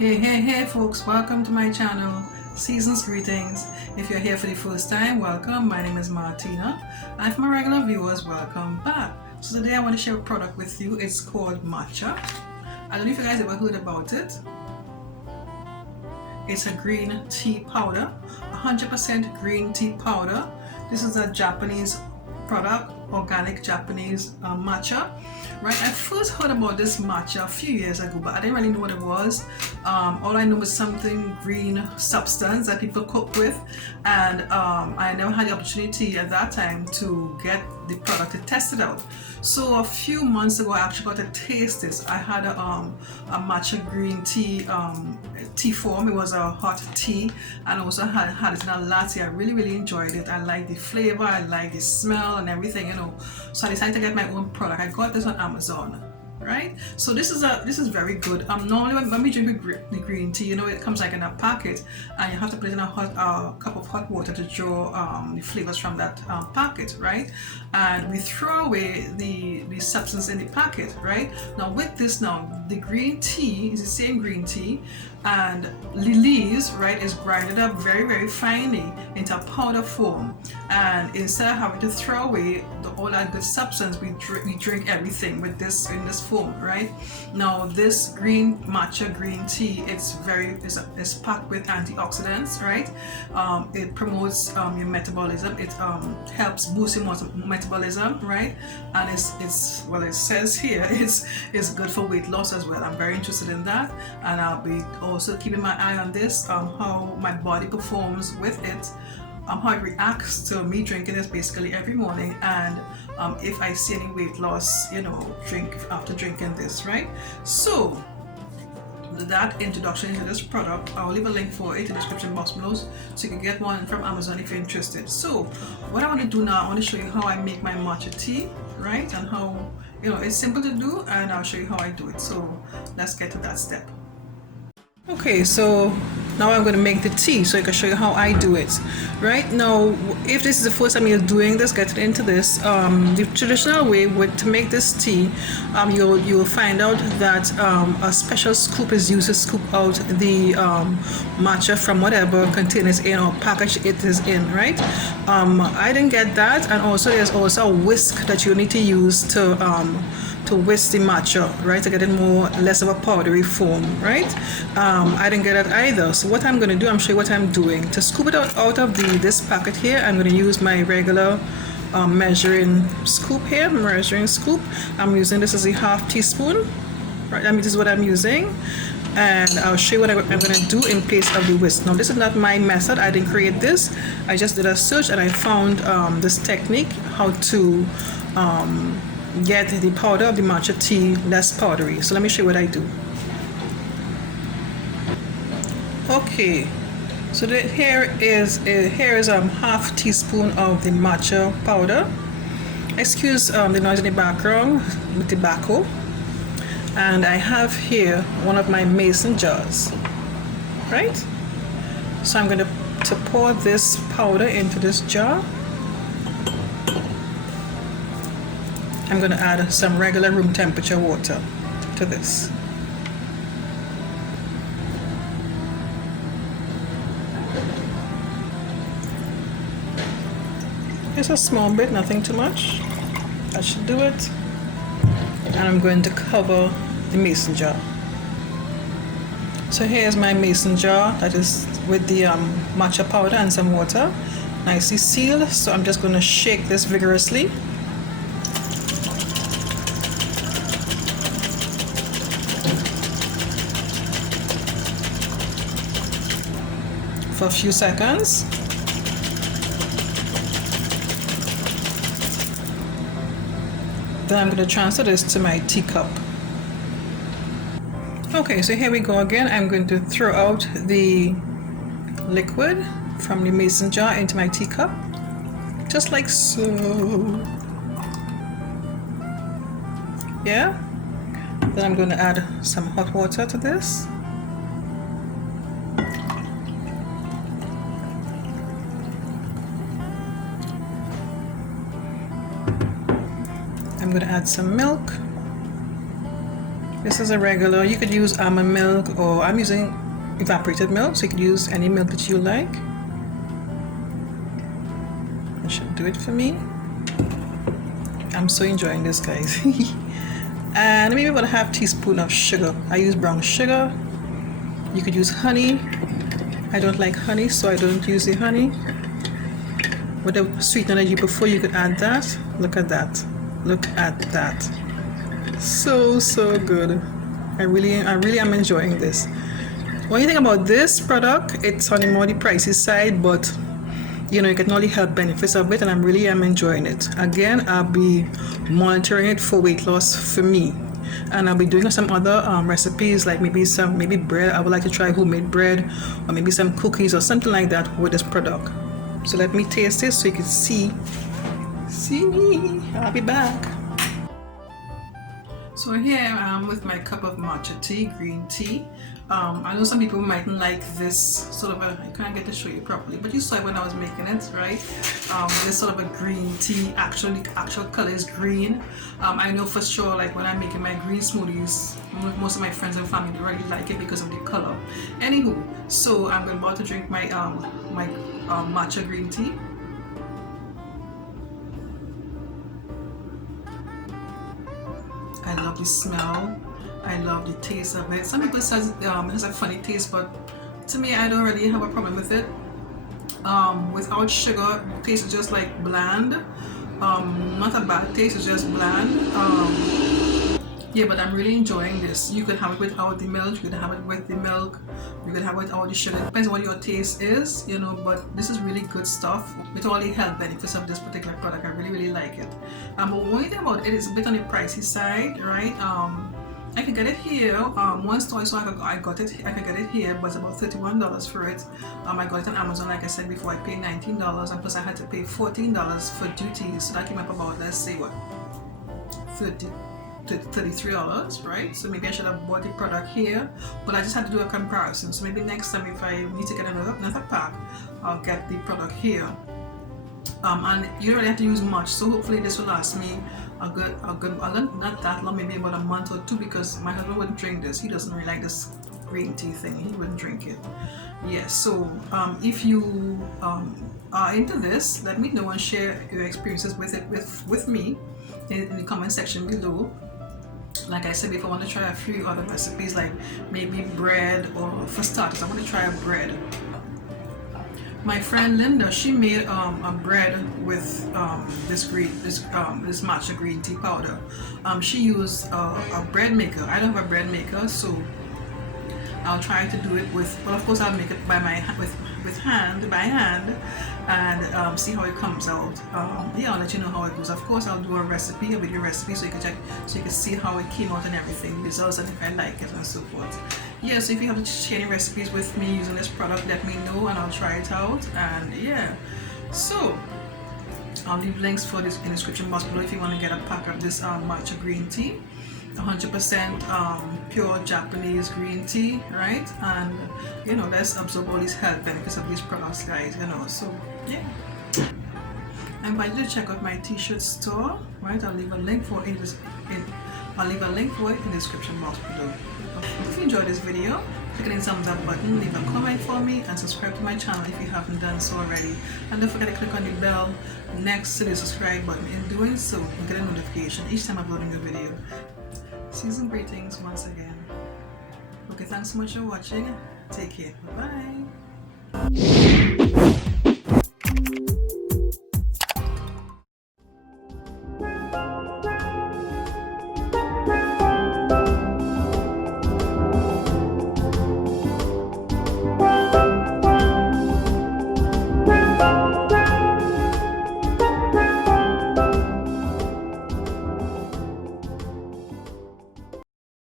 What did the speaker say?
Hey folks, welcome to my channel. Season's greetings. If you're here for the first time, welcome. My name is Martina, and for my regular viewers, welcome back. So today I want to share a product with you. It's called Matcha. I don't know if you guys ever heard about it. It's a green tea powder, 100% green tea powder. This is a Japanese product, organic Japanese matcha. Right, I first heard about this matcha a few years ago, but I didn't really know what it was. All I know was something green substance that people cook with, and I never had the opportunity at that time to get the product to test it out. So a few months ago, I actually got to taste this. I had a matcha green tea tea form. It was a hot tea, and I also had it in a latte. I really enjoyed it. I like the flavor, I like the smell and everything, you know. So I decided to get my own product. I got this on Amazon. Right, so this is very good. Normally when we drink the green tea, you know, it comes like in a packet, and you have to put it in a cup of hot water to draw the flavors from that packet, right? And we throw away the substance in the packet, right? Now with this, the green tea is the same green tea, and the leaves, right, is grinded up very finely into a powder form. And instead of having to throw away all that good substance, we drink everything with this in this form, right? Now this green matcha green tea, it's packed with antioxidants, right? It promotes your metabolism. It helps boost your metabolism, right? And it's well, it says here it's good for weight loss as well. I'm very interested in that, and I'll be also keeping my eye on this, how my body performs with it, how it reacts to me drinking this basically every morning, and if I see any weight loss, you know, after drinking this, right? So that introduction into this product, I'll leave a link for it in the description box below, so you can get one from Amazon if you're interested. So what I want to do now, I want to show you how I make my matcha tea, right? And how, you know, it's simple to do, and I'll show you how I do it. So let's get to that step. Okay, so now I'm going to make the tea so I can show you how I do it. Right now, if this is the first time you're doing this, getting into this, the traditional way to make this tea, you'll find out that a special scoop is used to scoop out the matcha from whatever container it's in or package it is in, right? I didn't get that, and also there's also a whisk that you need to use to whisk the matcha, right, to get it less of a powdery form, right? I didn't get it either. So what I'm going to do, I'm showing you what I'm doing to scoop it out of this packet here. I'm going to use my regular measuring scoop here. I'm using this as a half teaspoon, right? I mean, this is what I'm using, and I'll show you what I'm going to do in place of the whisk. Now this is not my method. I didn't create this. I just did a search and I found this technique, how to get the powder of the matcha tea less powdery. So let me show you what I do. Okay, so here is half teaspoon of the matcha powder. Excuse the noise in the background with tobacco. And I have here one of my mason jars, right? So I'm going to pour this powder into this jar. I'm going to add some regular room temperature water to this. Just a small bit, nothing too much. That should do it. And I'm going to cover the mason jar. So here's my mason jar that is with the matcha powder and some water, nicely sealed. So I'm just going to shake this vigorously. For a few seconds. Then I'm going to transfer this to my teacup. Okay, so here we go again. I'm going to throw out the liquid from the mason jar into my teacup, just like so. Yeah. Then I'm going to add some hot water to this. I'm going to add some milk. This is a regular, you could use almond milk, or I'm using evaporated milk, so you could use any milk that you like. That should do it for me. I'm so enjoying this, guys. And maybe about a half teaspoon of sugar. I use brown sugar. You could use honey. I don't like honey, so I don't use the honey. Whatever sweetener you prefer, you could add that. Look at that. Look at that. So good. I really am enjoying this. When you think about this product, it's on the more pricey side, but you know, you can only help benefits of it, and I really am enjoying it. Again, I'll be monitoring it for weight loss for me, and I'll be doing some other recipes, like maybe bread. I would like to try homemade bread, or maybe some cookies or something like that with this product. So let me taste it so you can see me. I'll be back. So here I am with my cup of matcha tea, green tea. I know some people mightn't like this sort of I can't get to show you properly, but you saw it when I was making it, right? This sort of a green tea, actual color is green. I know for sure, like when I'm making my green smoothies, most of my friends and family already like it because of the color. Anywho, so I'm about to drink my matcha green tea. I love the smell. I love the taste of it. Some people say it has a funny taste, but to me, I don't really have a problem with it. Without sugar, the taste is just like bland. Not a bad taste, it's just bland. Yeah, but I'm really enjoying this. You could have it without the milk, you could have it with the milk, you could have it without the sugar. It depends on what your taste is, you know, but this is really good stuff with all the health benefits of this particular product. I really like it. But one thing about it is a bit on the pricey side, right? I can get it here. One store, so I got it. I can get it here, but it's about $31 for it. I got it on Amazon, like I said before. I paid $19, and plus I had to pay $14 for duties, so that came up about, let's say, what, $33, right? So maybe I should have bought the product here, but I just had to do a comparison. So maybe next time, if I need to get another pack, I'll get the product here. And you don't really have to use much, so hopefully this will last me a good not that long, maybe about a month or two, because my husband wouldn't drink this. He doesn't really like this green tea thing. He wouldn't drink it. Yes, so if you are into this, let me know and share your experiences with it with me in the comment section below. Like I said before, I want to try a few other recipes, like maybe bread, or for starters I want to try a bread. My friend Linda, she made a bread with this matcha green tea powder. She used a bread maker. I don't have a bread maker, so I'll try to do it with. Well, of course, I'll make it by hand, and see how it comes out. Yeah, I'll let you know how it goes. Of course, I'll do a video recipe, so you can check, so you can see how it came out and everything, results, and if I like it and so forth. Yeah, so if you have to share any recipes with me using this product, let me know and I'll try it out. And yeah, so I'll leave links for this in the description box below if you want to get a pack of this matcha green tea. 100% pure Japanese green tea, right? And you know, let's absorb all these health benefits of these products, guys, you know. So yeah, I invite you to check out my t-shirt store, right? I'll leave a link for it in the description box below. If you enjoyed this video, click on the thumbs up button, leave a comment for me, and subscribe to my channel if you haven't done so already. And don't forget to click on the bell next to the subscribe button. In doing so, you get a notification each time I'm uploading a video. Season greetings once again. Okay, thanks so much for watching. Take care. Bye-bye.